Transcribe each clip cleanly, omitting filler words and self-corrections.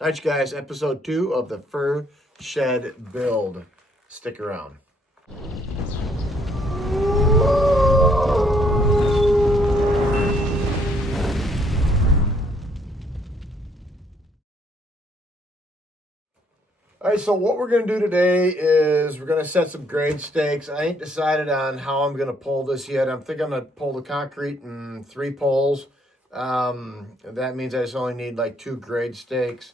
All right, you guys, episode 2 of the fur shed build. Stick around. All right, so what we're going to do today is we're going to set some grade stakes. I ain't decided on how I'm going to pull this yet. I'm going to pull the concrete in 3 poles. That means I just only need like 2 grade stakes.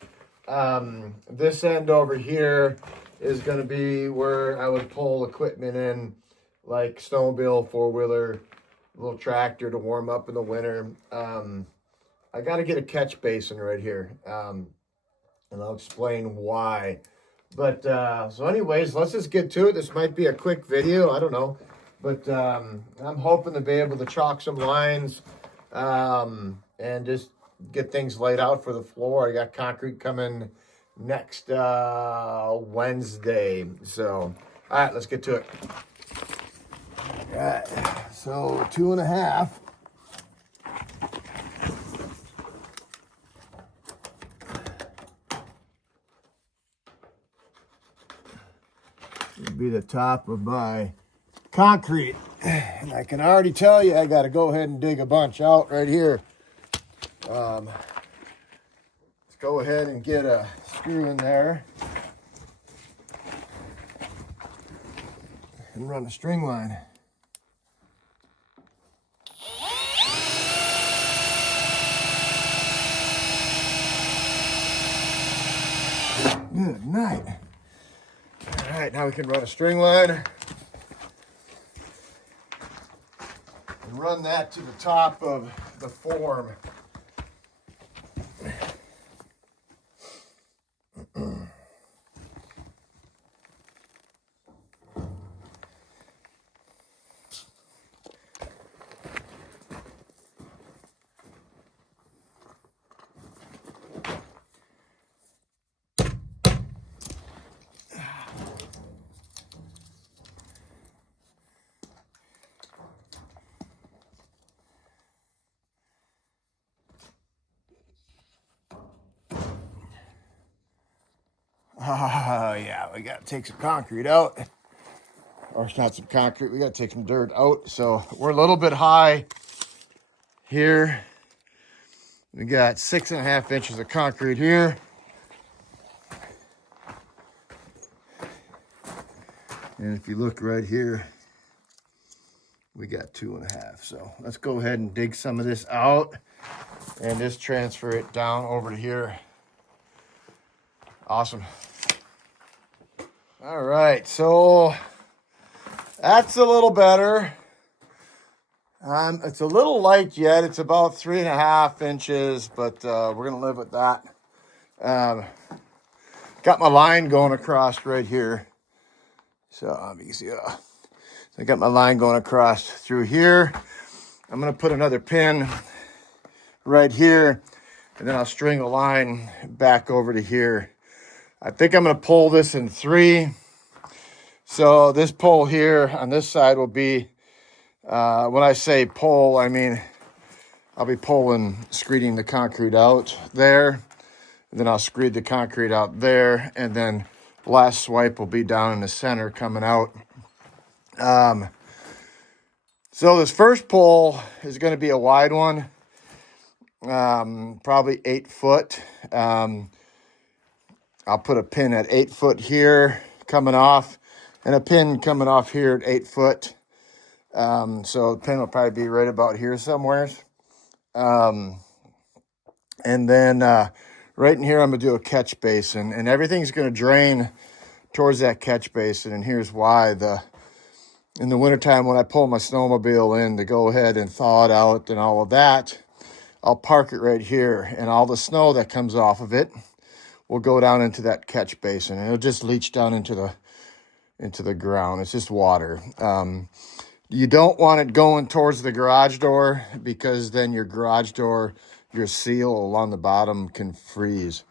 This end over here is going to be where I would pull equipment in, like snowmobile, 4-wheeler, little tractor to warm up in the winter. I got to get a catch basin right here, and I'll explain why. But so anyways, let's just get to it. This might be a quick video. I don't know. But I'm hoping to be able to chalk some lines and just get things laid out for the floor. I got concrete coming next Wednesday. So, all right, let's get to it. All right, so 2.5. Would be the top of my concrete. And I can already tell you I got to go ahead and dig a bunch out right here. Let's go ahead and get a screw in there and run a string line. Good night. All right, now we can run a string line and run that to the top of the form. Yeah, we got to take some concrete out. Or it's not some concrete, we got to take some dirt out. So we're a little bit high here. We got 6.5 inches of concrete here. And if you look right here, we got 2.5. So let's go ahead and dig some of this out and just transfer it down over to here. Awesome. All right, so that's a little better. It's a little light yet. It's about 3.5 inches, but we're gonna live with that. Got my line going across right here. So you can see, I got my line going across through here. I'm gonna put another pin right here, and then I'll string a line back over to here. I think I'm gonna pull this in 3. So this pole here on this side will be, when I say pull, I mean I'll be screeding the concrete out there, and then I'll screed the concrete out there, and then last swipe will be down in the center coming out. So this first pole is going to be a wide one, probably 8 foot. I'll put a pin at 8 foot here coming off, and a pin coming off here at 8 foot. So the pin will probably be right about here somewhere. And then right in here, I'm going to do a catch basin, and everything's going to drain towards that catch basin. And here's why. In the wintertime, when I pull my snowmobile in to go ahead and thaw it out and all of that, I'll park it right here, and all the snow that comes off of it will go down into that catch basin, and it'll just leach down into the ground. It's just water. You don't want it going towards the garage door, because then your garage door, your seal along the bottom can freeze.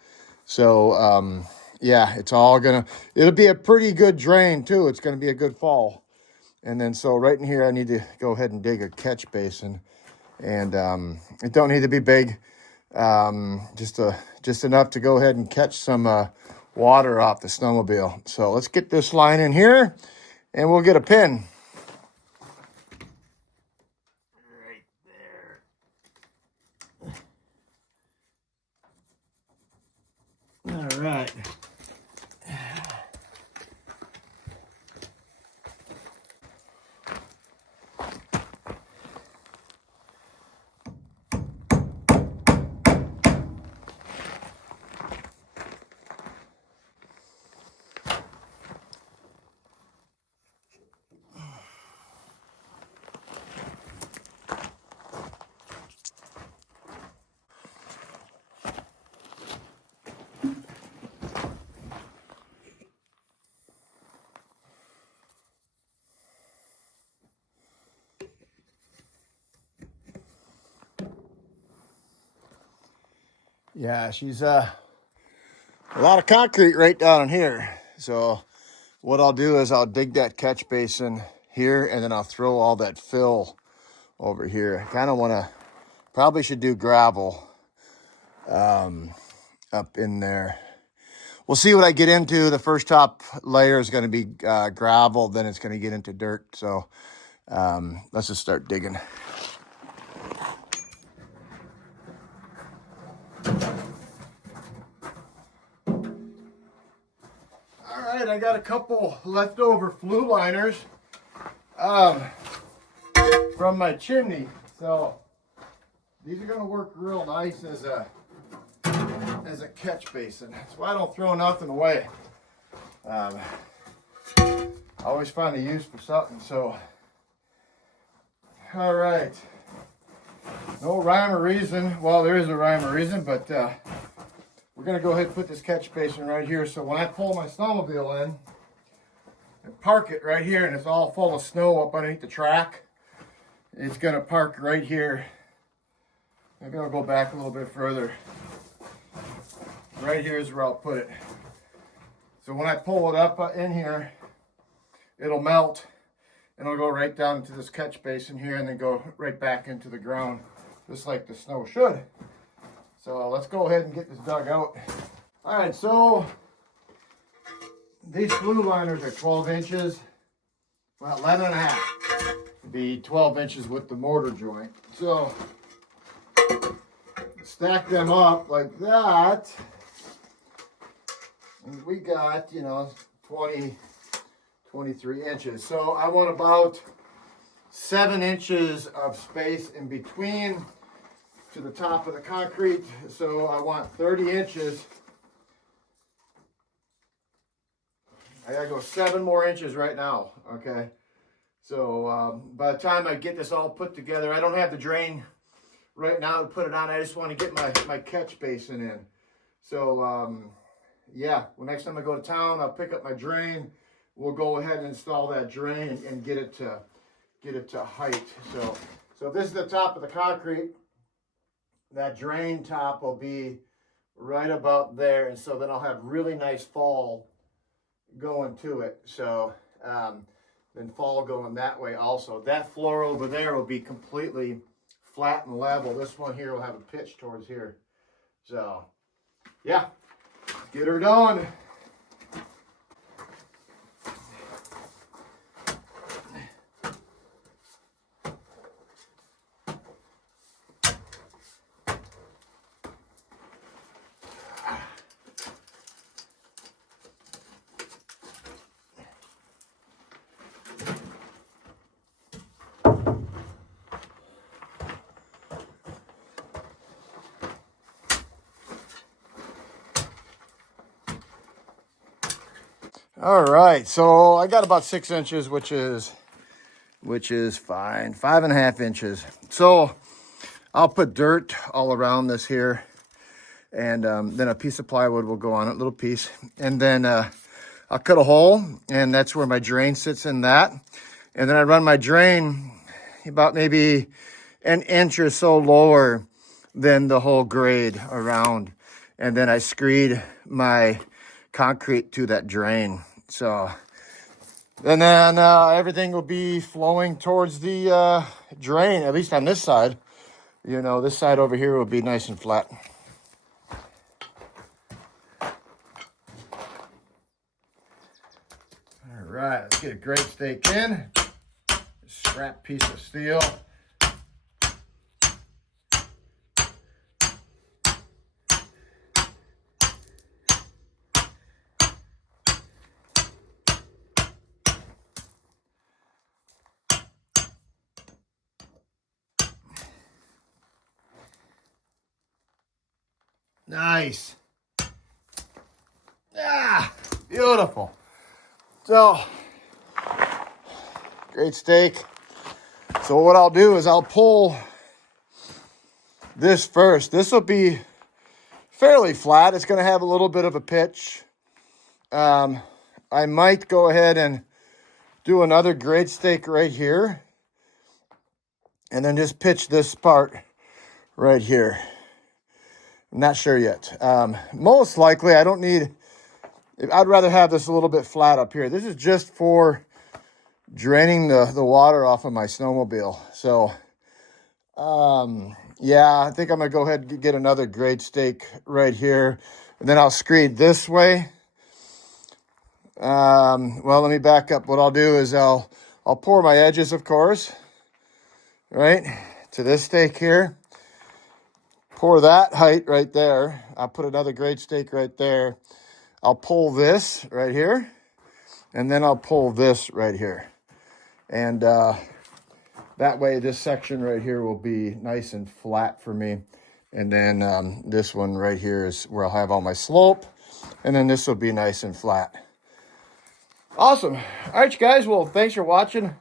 So, yeah, it'll be a pretty good drain too. It's going to be a good fall. And then, so right in here, I need to go ahead and dig a catch basin. And it don't need to be big. just enough to go ahead and catch some water off the snowmobile. So let's get this line in here and we'll get a pin. Right there. All right. Yeah, she's a lot of concrete right down in here. So what I'll do is I'll dig that catch basin here and then I'll throw all that fill over here. I kind of want to, probably should do gravel up in there. We'll see what I get into. The first top layer is going to be gravel, then it's going to get into dirt. So let's just start digging. All right, I got a couple leftover flue liners from my chimney. So these are going to work real nice as a catch basin. That's why I don't throw nothing away. I always find a use for something. So, all right. No rhyme or reason. Well, there is a rhyme or reason, but we're going to go ahead and put this catch basin right here. So when I pull my snowmobile in and park it right here, and it's all full of snow up underneath the track, it's going to park right here. I'm going to go back a little bit further. Right here is where I'll put it. So when I pull it up in here, it'll melt and it'll go right down into this catch basin here and then go right back into the ground, just like the snow should. So let's go ahead and get this dug out. All right, so these flue liners are 12 inches, well, 11 and a half. It'd be 12 inches with the mortar joint. So stack them up like that. And we got, 20, 23 inches. So I want about 7 inches of space in between to the top of the concrete. So I want 30 inches. I gotta go 7 more inches right now, okay? So by the time I get this all put together, I don't have the drain right now to put it on. I just want to get my catch basin in. So yeah, well, next time I go to town, I'll pick up my drain. We'll go ahead and install that drain and get it to height. So if this is the top of the concrete, that drain top will be right about there, and so then I'll have really nice fall going to it. So then fall going that way also. That floor over there will be completely flat and level. This one here will have a pitch towards here. So yeah, get her done. All right, so I got about 6 inches, which is fine. 5.5 inches. So I'll put dirt all around this here, and then a piece of plywood will go on it, a little piece, and then I'll cut a hole, and that's where my drain sits in that. And then I run my drain about maybe an inch or so lower than the whole grade around, and then I screed my concrete to that drain. So and then everything will be flowing towards the drain, at least on this side. you know, this side over here will be nice and flat. All right, let's get a great stake in. Scrap piece of steel. Nice. Ah, beautiful. So, great stake. So what I'll do is I'll pull this first. This will be fairly flat. It's going to have a little bit of a pitch. I might go ahead and do another grade stake right here. And then just pitch this part right here. I'm not sure yet. Most likely, I don't need... I'd rather have this a little bit flat up here. This is just for draining the water off of my snowmobile. So, yeah, I think I'm going to go ahead and get another grade stake right here. And then I'll screed this way. Well, let me back up. What I'll do is I'll pour my edges, of course, right, to this stake here. Pour that height right there. I'll put another grade stake right there. I'll pull this right here. And then I'll pull this right here. And that way this section right here will be nice and flat for me. And then this one right here is where I'll have all my slope. And then this will be nice and flat. Awesome. All right, you guys. Well, thanks for watching.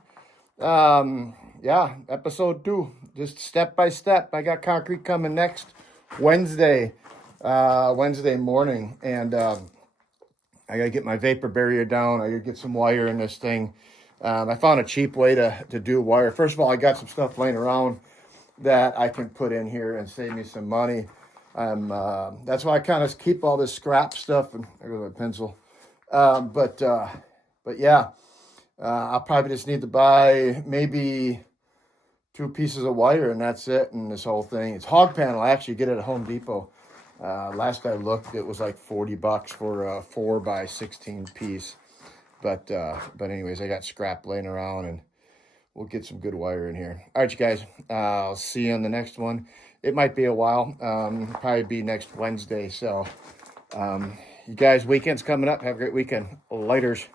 Yeah, episode 2. Just step by step. I got concrete coming next Wednesday morning. And I got to get my vapor barrier down. I got to get some wire in this thing. I found a cheap way to do wire. First of all, I got some stuff laying around that I can put in here and save me some money. That's why I kind of keep all this scrap stuff. And there goes my pencil. But yeah, I'll probably just need to buy maybe 2 pieces of wire and that's it. And this whole thing, it's hog panel. I actually get it at Home Depot. Last I looked, it was like $40 for a 4x16 piece. But anyways, I got scrap laying around and we'll get some good wire in here. All right, you guys, I'll see you on the next one. It might be a while, probably be next Wednesday. So you guys, weekend's coming up. Have a great weekend. Lighters.